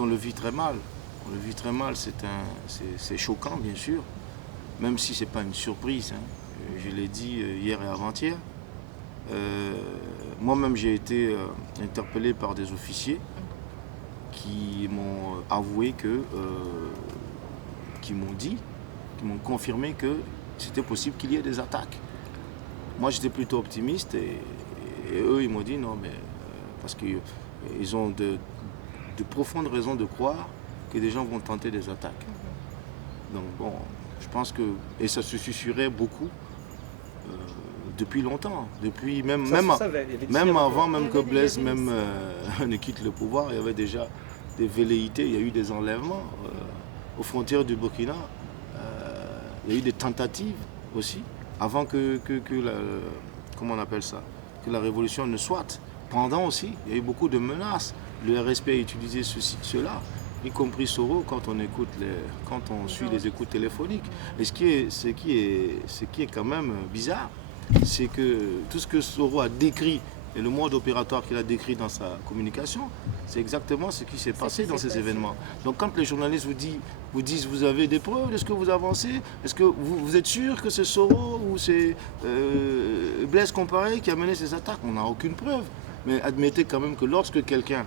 on le vit très mal. On le vit très mal, c'est choquant bien sûr, même si ce n'est pas une surprise. Je l'ai dit hier et avant-hier. Moi-même j'ai été interpellé par des officiers qui m'ont avoué qui m'ont confirmé que c'était possible qu'il y ait des attaques. Moi j'étais plutôt optimiste et eux ils m'ont dit non mais parce qu'ils ont de profondes raisons de croire que des gens vont tenter des attaques. Donc bon, je pense que, et ça se susurrait beaucoup depuis longtemps, depuis même avant même que Blaise ne quitte le pouvoir, il y avait déjà des velléités, il y a eu des enlèvements aux frontières du Burkina, il y a eu des tentatives aussi, avant que comment on appelle ça, que la révolution ne soit. Pendant aussi, il y a eu beaucoup de menaces. Le RSP a utilisé cela, y compris Soro quand on suit les écoutes téléphoniques. Et ce qui est quand même bizarre, c'est que tout ce que Soro a décrit et le mode opératoire qu'il a décrit dans sa communication, c'est exactement ce qui s'est passé dans ces événements. Donc quand les journalistes vous disent vous avez des preuves de ce que vous avancez, est-ce que vous êtes sûr que c'est Soro ou c'est Blaise Compaoré qui a mené ces attaques? On n'a aucune preuve. Mais admettez quand même que lorsque quelqu'un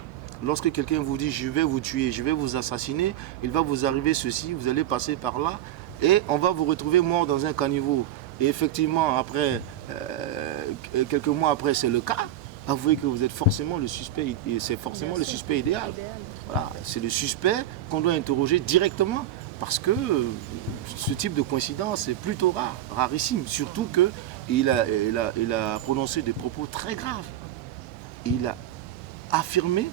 vous dit je vais vous tuer, je vais vous assassiner, il va vous arriver ceci, vous allez passer par là et on va vous retrouver mort dans un caniveau. Et effectivement, après, quelques mois après, c'est le cas. Avouez que vous êtes forcément le suspect, et c'est forcément le suspect idéal. Voilà, c'est le suspect qu'on doit interroger directement parce que ce type de coïncidence est plutôt rarissime. Surtout qu'il a prononcé des propos très graves. Il a affirmé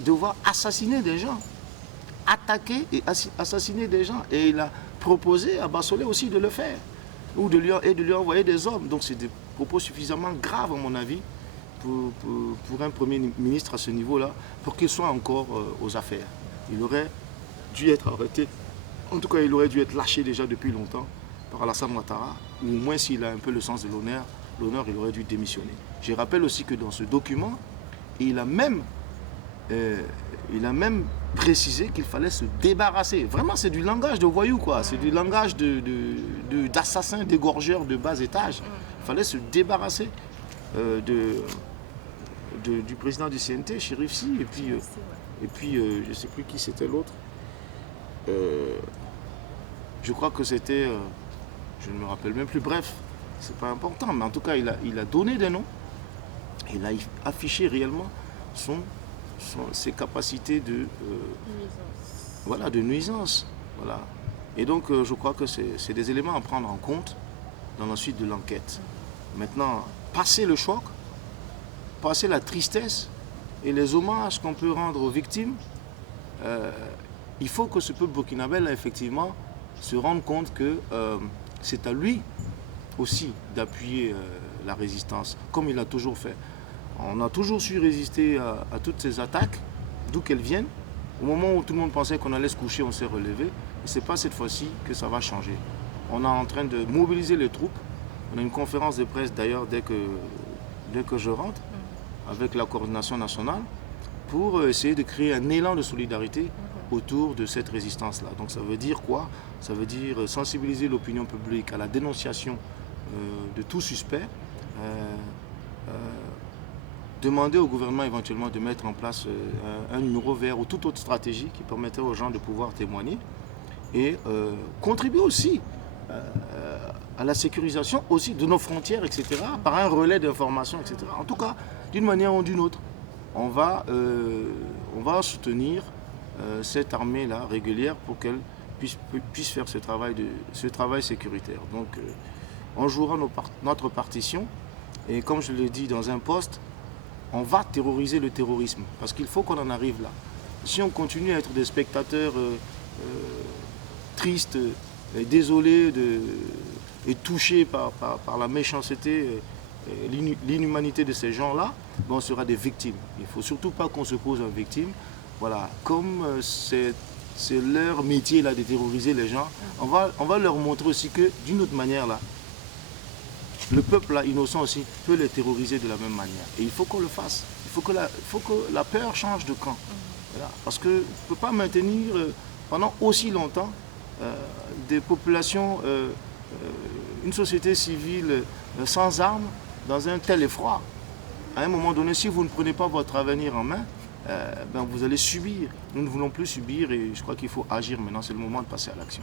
devoir assassiner des gens, attaquer et assassiner des gens. Et il a proposé à Bassolé aussi de le faire, ou de lui envoyer des hommes. Donc c'est des propos suffisamment graves à mon avis pour un Premier ministre à ce niveau-là, pour qu'il soit encore aux affaires. Il aurait dû être arrêté, en tout cas il aurait dû être lâché déjà depuis longtemps par Alassane Ouattara, ou au moins s'il a un peu le sens de l'honneur, il aurait dû démissionner. Je rappelle aussi que dans ce document, il a même précisé qu'il fallait se débarrasser. Vraiment, c'est du langage de voyou, quoi. C'est du langage d'assassins, d'égorgeurs de bas étage. Il fallait se débarrasser du président du CNT, Chérif Sy, et puis je ne sais plus qui c'était l'autre. Je crois que c'était... je ne me rappelle même plus. Bref, c'est pas important, mais en tout cas, il a donné des noms. Il a affiché réellement ses capacités de nuisance. Voilà. Et donc, je crois que c'est des éléments à prendre en compte dans la suite de l'enquête. Maintenant, passer le choc, passer la tristesse et les hommages qu'on peut rendre aux victimes, il faut que ce peuple burkinabé, là, effectivement, se rende compte que c'est à lui aussi d'appuyer la résistance, comme il a toujours fait. On a toujours su résister à toutes ces attaques, d'où qu'elles viennent. Au moment où tout le monde pensait qu'on allait se coucher, on s'est relevé. Et ce n'est pas cette fois-ci que ça va changer. On est en train de mobiliser les troupes. On a une conférence de presse d'ailleurs dès que je rentre, avec la coordination nationale, pour essayer de créer un élan de solidarité autour de cette résistance-là. Donc ça veut dire quoi? Ça veut dire sensibiliser l'opinion publique à la dénonciation de tout suspect, demander au gouvernement éventuellement de mettre en place un numéro vert ou toute autre stratégie qui permettrait aux gens de pouvoir témoigner et contribuer aussi à la sécurisation aussi de nos frontières, etc., par un relais d'information, etc. En tout cas, d'une manière ou d'une autre, on va soutenir cette armée-là régulière pour qu'elle puisse faire ce travail sécuritaire. Donc, on jouera notre partition et comme je l'ai dit dans un post, on va terroriser le terrorisme parce qu'il faut qu'on en arrive là. Si on continue à être des spectateurs tristes, désolés et touchés par la méchanceté, l'inhumanité de ces gens-là, on sera des victimes. Il ne faut surtout pas qu'on se pose en victime. Voilà, comme c'est leur métier là, de terroriser les gens, on va leur montrer aussi que d'une autre manière, là, le peuple là, innocent aussi peut les terroriser de la même manière. Et il faut qu'on le fasse. Il faut que la peur change de camp. Voilà. Parce qu'on ne peut pas maintenir pendant aussi longtemps des populations, une société civile sans armes dans un tel effroi. À un moment donné, si vous ne prenez pas votre avenir en main, ben vous allez subir. Nous ne voulons plus subir et je crois qu'il faut agir maintenant. C'est le moment de passer à l'action.